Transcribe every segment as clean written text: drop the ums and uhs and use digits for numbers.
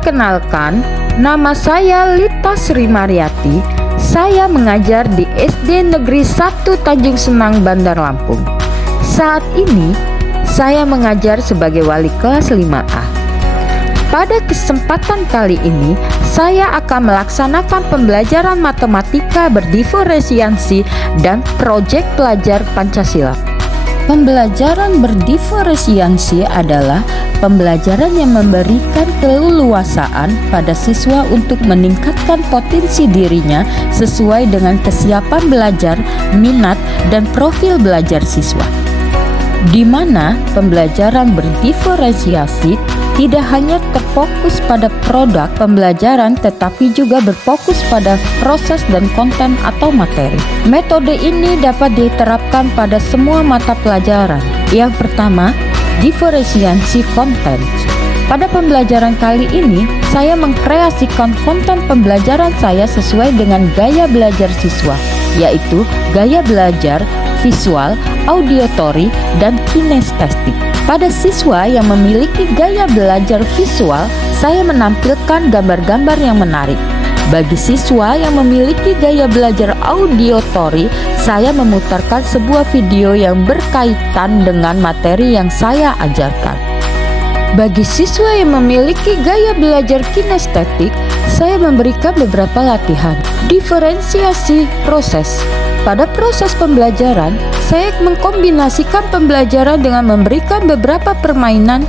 Perkenalkan, nama saya Lita Sri Mariati. Saya mengajar di SD Negeri 1 Tanjung Senang, Bandar Lampung. Saat ini, saya mengajar sebagai wali kelas 5A. Pada kesempatan kali ini, saya akan melaksanakan pembelajaran matematika berdiferensiasi dan proyek pelajar Pancasila. Pembelajaran berdiferensiasi adalah pembelajaran yang memberikan keleluasaan pada siswa untuk meningkatkan potensi dirinya sesuai dengan kesiapan belajar, minat, dan profil belajar siswa. Di mana pembelajaran berdiferensiasi tidak hanya terfokus pada produk pembelajaran tetapi juga berfokus pada proses dan konten atau materi. Metode ini dapat diterapkan pada semua mata pelajaran. Yang pertama, diferensiasi konten. Pada pembelajaran kali ini, saya mengkreasikan konten pembelajaran saya sesuai dengan gaya belajar siswa, yaitu gaya belajar visual, auditory, dan kinestetik. Pada siswa yang memiliki gaya belajar visual, saya menampilkan gambar-gambar yang menarik. Bagi siswa yang memiliki gaya belajar auditory, saya memutarkan sebuah video yang berkaitan dengan materi yang saya ajarkan. Bagi siswa yang memiliki gaya belajar kinestetik, saya memberikan beberapa latihan. Diferensiasi proses. Pada proses pembelajaran, saya mengkombinasikan pembelajaran dengan memberikan beberapa permainan,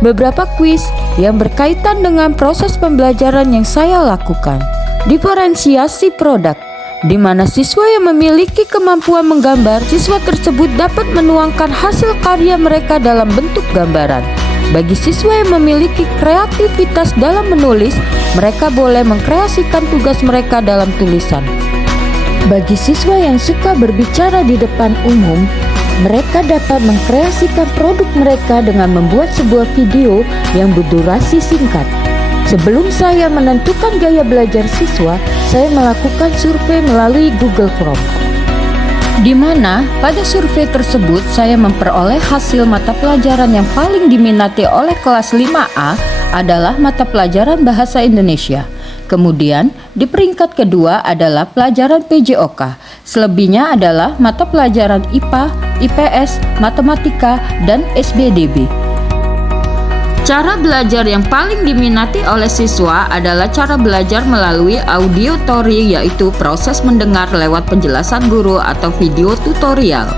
beberapa kuis yang berkaitan dengan proses pembelajaran yang saya lakukan. Diferensiasi produk, di mana siswa yang memiliki kemampuan menggambar, siswa tersebut dapat menuangkan hasil karya mereka dalam bentuk gambaran. Bagi siswa yang memiliki kreativitas dalam menulis, mereka boleh mengkreasikan tugas mereka dalam tulisan. Bagi siswa yang suka berbicara di depan umum, mereka dapat mengkreasikan produk mereka dengan membuat sebuah video yang berdurasi singkat. Sebelum saya menentukan gaya belajar siswa, saya melakukan survei melalui Google Form. Di mana pada survei tersebut saya memperoleh hasil mata pelajaran yang paling diminati oleh kelas 5A adalah mata pelajaran Bahasa Indonesia. Kemudian di peringkat kedua adalah pelajaran PJOK. Selebihnya adalah mata pelajaran IPA, IPS, Matematika, dan SBDB. Cara belajar yang paling diminati oleh siswa adalah cara belajar melalui auditory, yaitu proses mendengar lewat penjelasan guru atau video tutorial.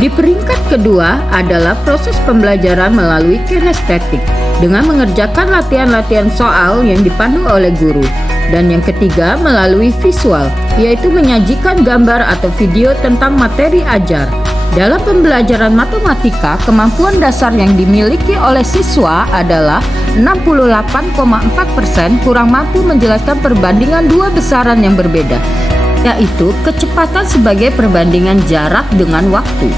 Di peringkat kedua adalah proses pembelajaran melalui kinestetik dengan mengerjakan latihan-latihan soal yang dipandu oleh guru. Dan yang ketiga melalui visual, yaitu menyajikan gambar atau video tentang materi ajar. Dalam pembelajaran matematika, kemampuan dasar yang dimiliki oleh siswa adalah 68,4% kurang mampu menjelaskan perbandingan dua besaran yang berbeda, yaitu kecepatan sebagai perbandingan jarak dengan waktu.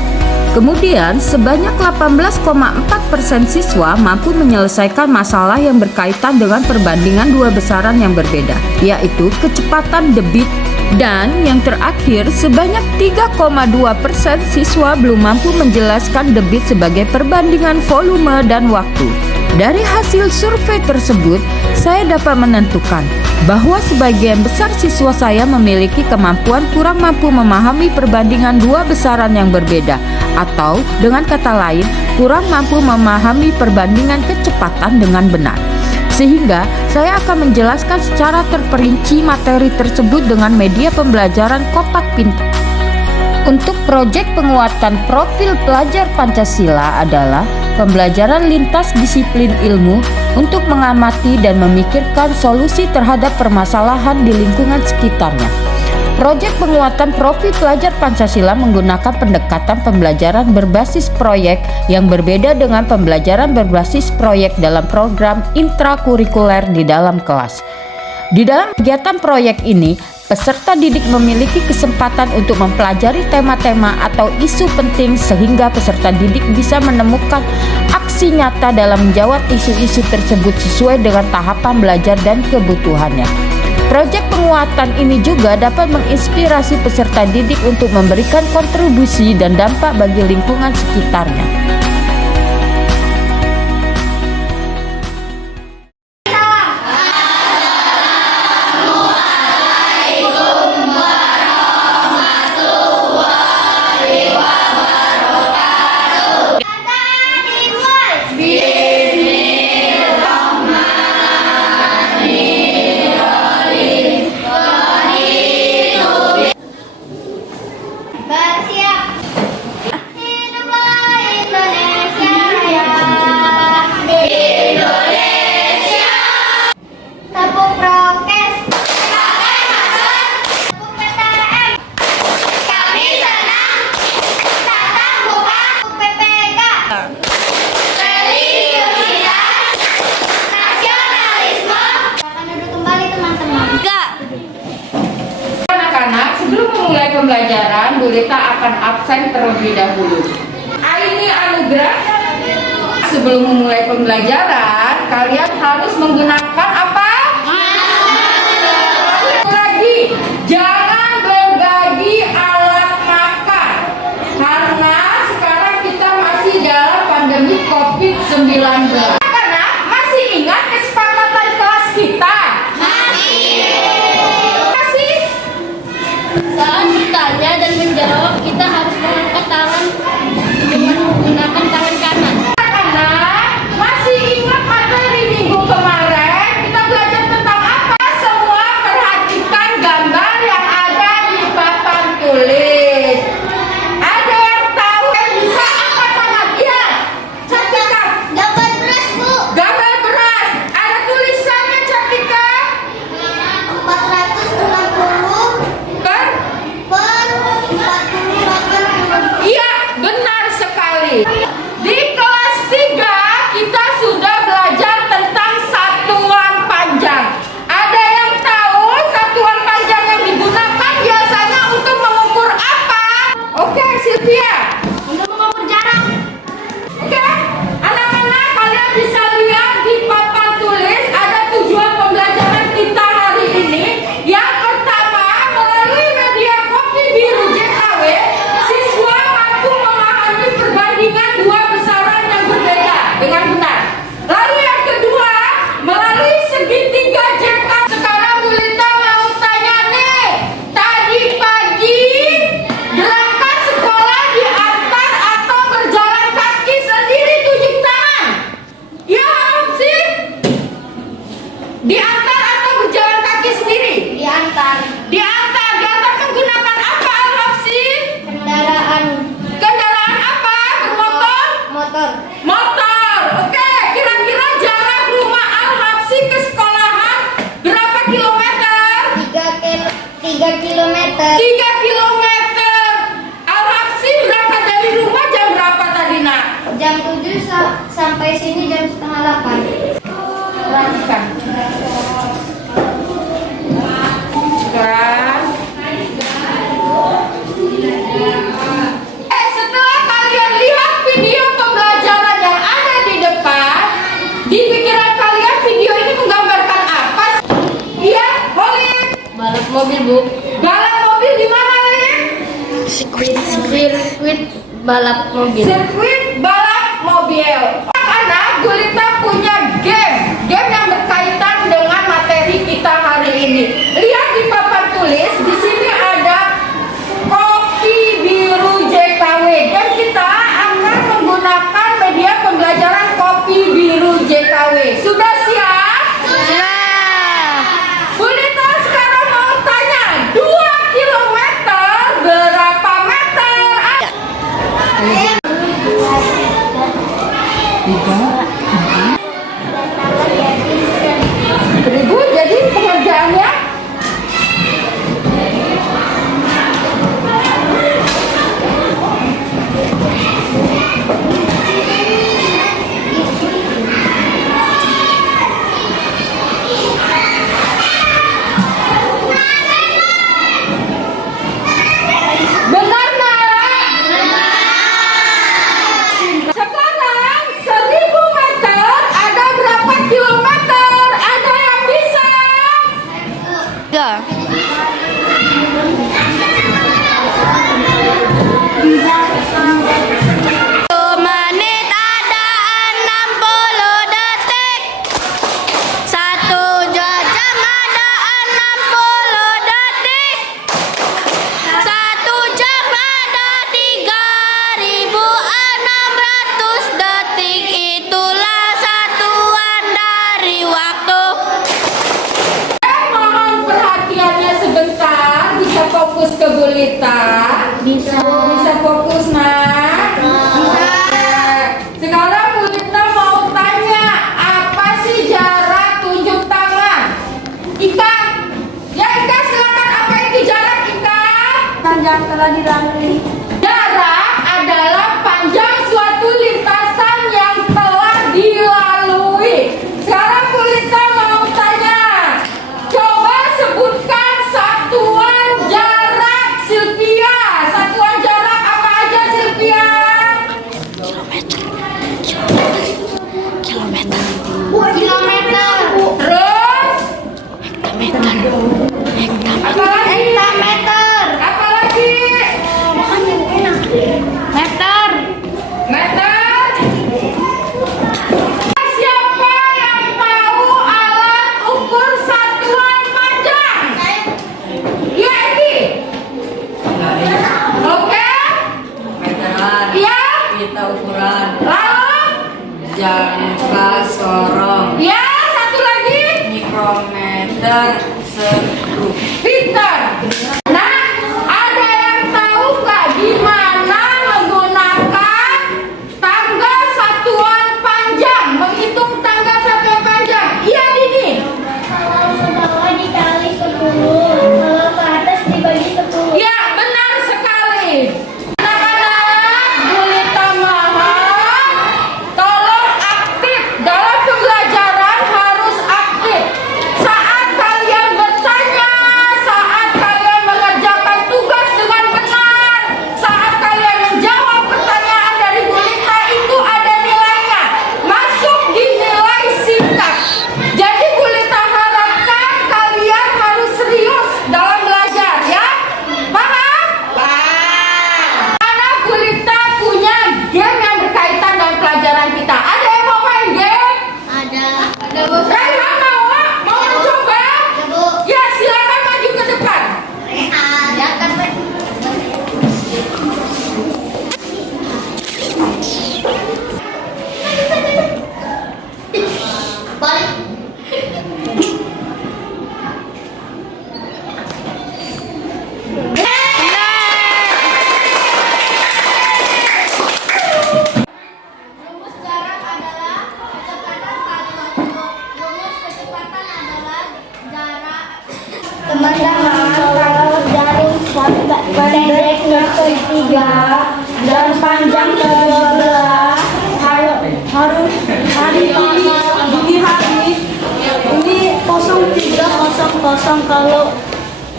Kemudian, sebanyak 18,4% siswa mampu menyelesaikan masalah yang berkaitan dengan perbandingan dua besaran yang berbeda, yaitu kecepatan debit. Dan yang terakhir, sebanyak 3,2% siswa belum mampu menjelaskan debit sebagai perbandingan volume dan waktu. Dari hasil survei tersebut, saya dapat menentukan bahwa sebagian besar siswa saya memiliki kemampuan kurang mampu memahami perbandingan dua besaran yang berbeda, atau dengan kata lain, kurang mampu memahami perbandingan kecepatan dengan benar. Sehingga saya akan menjelaskan secara terperinci materi tersebut dengan media pembelajaran kotak pintar. Untuk proyek penguatan profil pelajar Pancasila adalah pembelajaran lintas disiplin ilmu untuk mengamati dan memikirkan solusi terhadap permasalahan di lingkungan sekitarnya. Proyek penguatan profil pelajar Pancasila menggunakan pendekatan pembelajaran berbasis proyek yang berbeda dengan pembelajaran berbasis proyek dalam program intrakurikuler di dalam kelas. Di dalam kegiatan proyek ini, peserta didik memiliki kesempatan untuk mempelajari tema-tema atau isu penting sehingga peserta didik bisa menemukan aksi nyata dalam menjawab isu-isu tersebut sesuai dengan tahapan belajar dan kebutuhannya. Proyek penguatan ini juga dapat menginspirasi peserta didik untuk memberikan kontribusi dan dampak bagi lingkungan sekitarnya. absen terlebih dahulu. Ini anugerah. Sebelum memulai pembelajaran, kalian harus menggunakan apa? Lagi, jangan berbagi alat makan. Karena sekarang kita masih dalam pandemi COVID-19. Karena masih ingat kesepakatan kelas kita? Masih. Saat bertanya dan menjawab, kita harus mengangkat tangan dengan menggunakan tangan kanan. Karena masih ingat materi minggu kemarin kita belajar tentang apa? Semua perhatikan gambar yang ada di papan tulis. Ada yang tahu yang bisa angkat tangan? Iya. Cantika. Gambar beras, Bu. Gambar beras. Ada tulisannya, Cantika. 460 Per? per 40. Iya, benar sekali. Di kelas 3 kita sudah belajar tentang satuan panjang. Ada yang tahu satuan panjang yang digunakan biasanya untuk mengukur apa? Oke, Sylvia. Untuk mengukur jarak. Oke, anak-anak kalian bisa lihat di papan tulis ada tujuan pembelajaran kita hari ini. Yang pertama, melalui media Kopi Biru JKW, siswa mampu memahami perbandingan dua besaran yang berbeda dengan benar. Lalu yang kedua, melalui segitiga JKW. Sekarang Bu Lita mau tanya nih, tadi pagi berangkat sekolah diantar atau berjalan kaki sendiri? Tunjuk tangan. Ya, sih. Diantar atau berjalan kaki sendiri? Diantar. Diantar. Diantar menggunakan apa, Al-Hafsi? Kendaraan Kendaraan apa? Bermotor? motor. Motor. Oke, kira-kira jarak rumah Al-Hafsi ke sekolahan berapa kilometer? 3 kilometer. 3 kilometer. Al-Hafsi berangkat dari rumah jam berapa tadi, Nak? Jam 7 sampai sini jam setengah 8. Perhatikan. Kan? Setelah kalian lihat video pembelajaran yang ada di depan, di pikiran kalian video ini menggambarkan apa? Iya, Holly. Balap mobil, Bu. Balap mobil di mana, Lin? Sirkuit balap mobil. Sirkuit balap mobil. Anak-anak, Gulita punya game yang berkaitan dengan materi kita hari ini. Lihat di papan tulis, di sini ada Kopi Biru JKW dan kita akan menggunakan media pembelajaran Kopi Biru JKW. Sudah siap? Sudah. Gulita sekarang mau tanya, 2 kilometer berapa meter? Ribu, jadi pengerjaannya benar, Nak? Sekarang 1000 meter ada berapa kilometer? Ada yang bisa? 1 menit ada 60 detik. 1 jam ada 60 detik. 1 jam ada 3600 detik. Itulah satuan dari waktu. Mohon perhatiannya sebentar. Bisa fokus ke Gulita? Bisa. Bisa fokus, Nak? Bisa. Sekarang Gulita mau tanya, apa sih jarak tunjuk tangan? Ika? Ya, Ika silakan. Apa itu jarak, Ika? Panjang telah dilalui. Jarak adalah panjang suatu lintasan yang telah dilalui. Sekarang Gulita mau tanya, coba sebutkan satuan jarak, Sylvia. Satuan jarak apa minta ukuran. Lalu? Jangka sorong. Ya, satu lagi. Mikrometer skru. Pintar. Nah, ada yang tahu nggak gimana menggunakan tangga satuan panjang? Menghitung tangga satuan panjang. Iya, Dini. Kalau ke bawah dikali 10, kalau ke atas dibagi 10. Ya, benar sekali. Anak-anak, Gulita mohon tolong aktif dalam pembelajaran, harus aktif. Saat kalian bertanya, saat kalian mengerjakan tugas dengan benar, saat kalian menjawab pertanyaan dari Gulita, itu ada nilainya. Masuk di nilai sikap. Jadi Gulita harapkan kalian harus serius dalam belajar, ya. Paham? Karena Gulita punya game yang berkaitan dengan pelajaran kita. Ada yang mau main game? Ada. Raihan mau? Mau mencoba? Bu. Ya, silakan maju ke depan. Ya, tapi balik. Rumus jarak adalah kecepatan kali waktu. Rumus kecepatan adalah jarak. Teman-teman, kalau jarum pendeknya ketiga dan panjang ke-12 harus hari ini hari ini 03.00 kalau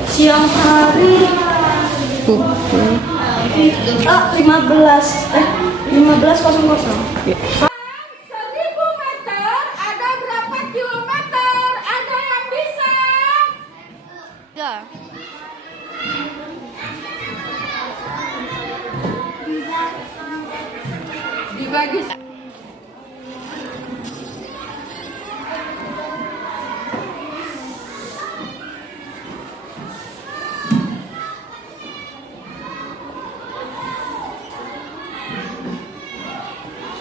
siang hari 15.00. 1000 meter ada berapa kilometer? Ada yang bisa? Dibagi.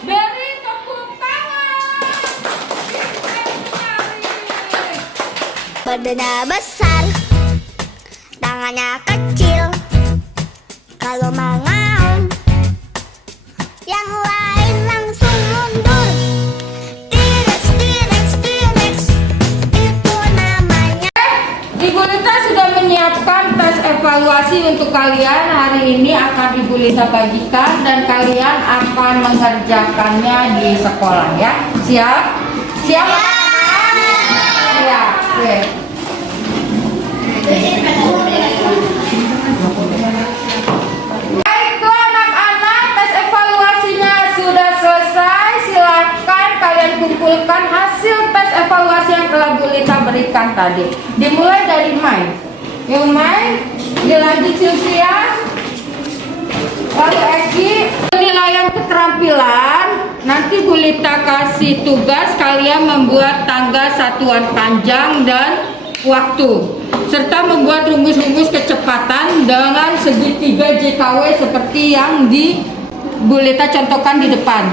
Beri tepuk tangan. Badannya besar, tangannya kecil. Kalau mengaum, yang lain langsung mundur. T-Rex, T-Rex, T-Rex, itu namanya. Ibu Lita sudah menyiapkan tes evaluasi untuk kalian. Hari ini akan Ibu Lita bagikan dan kalian akan mengerjakannya di sekolah, ya. Siap? Siap? Siap. Oke. Baiklah anak-anak, tes evaluasinya sudah selesai. Silakan kalian kumpulkan hasil tes evaluasi yang telah Bu Lita berikan tadi. Dimulai dari Mai. Yuk Mai, dilanjut Sylvia, lalu Eki. Penilaian keterampilan, nanti Bu Lita kasih tugas kalian membuat tangga satuan panjang dan waktu, serta membuat rumus-rumus kecepatan dengan segitiga JKW seperti yang di Bu Lita contohkan di depan.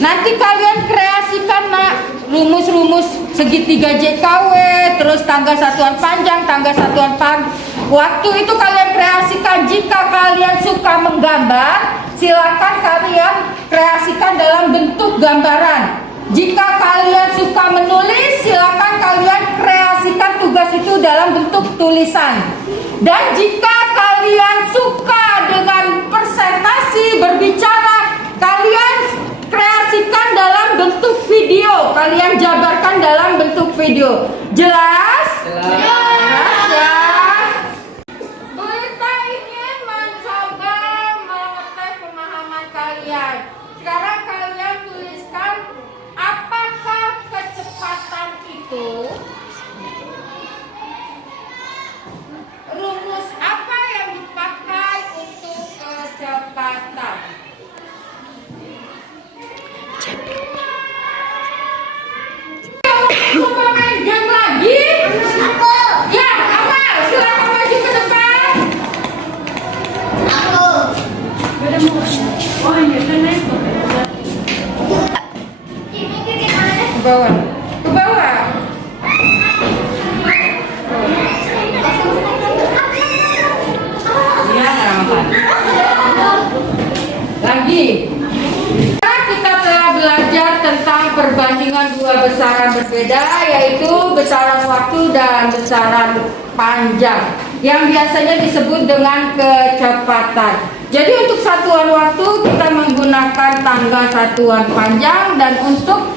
Nanti kalian kreasikan rumus-rumus segitiga JKW, terus tangga satuan panjang, tangga satuan waktu itu kalian kreasikan. Jika kalian suka menggambar, silakan kalian kreasikan dalam bentuk gambaran. Jika kalian suka menulis, silakan kalian kreasikan tugas itu dalam bentuk tulisan. Dan jika kalian suka dengan presentasi berbicara, kalian kreasikan dalam bentuk video. Kalian jabarkan dalam bentuk video. Jelas? Jelas ya. Bu Lita ingin mencoba mengetes pemahaman kalian. Sekarang kalian tuliskan apakah kecepatan itu, rumus apa yang dipakai untuk kecepatan. Coba main game lagi. Aku. Ya, Amal, silakan maju ke depan. Aku. Oh, ini kan bawah. Ke bawah. Iya, nggak makan. Lagi. Kita telah belajar tentang perbandingan dua besaran berbeda, yaitu besaran waktu dan besaran panjang, yang biasanya disebut dengan kecepatan. Jadi untuk satuan waktu kita menggunakan tanggal satuan panjang, dan untuk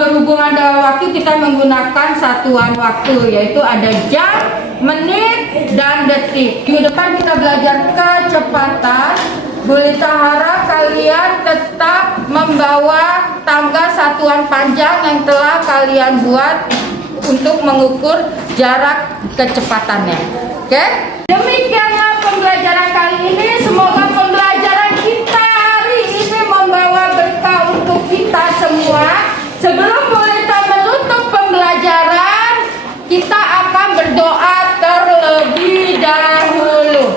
berhubungan dengan waktu kita menggunakan satuan waktu, yaitu ada jam, menit, dan detik. Minggu depan kita belajar kecepatan. Bulita harap kalian tetap membawa tanggal satuan panjang yang telah kalian buat untuk mengukur jarak kecepatannya. Oke? Demikianlah pembelajaran kali ini. Semoga pembelajaran kita hari ini membawa berkah untuk kita semua. Sebelum Bulita menutup pembelajaran, kita akan berdoa terlebih dahulu.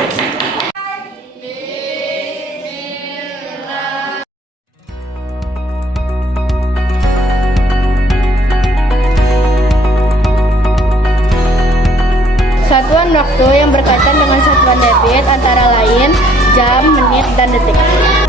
Satuan waktu yang berkaitan dengan satuan debit antara lain jam, menit, dan detik.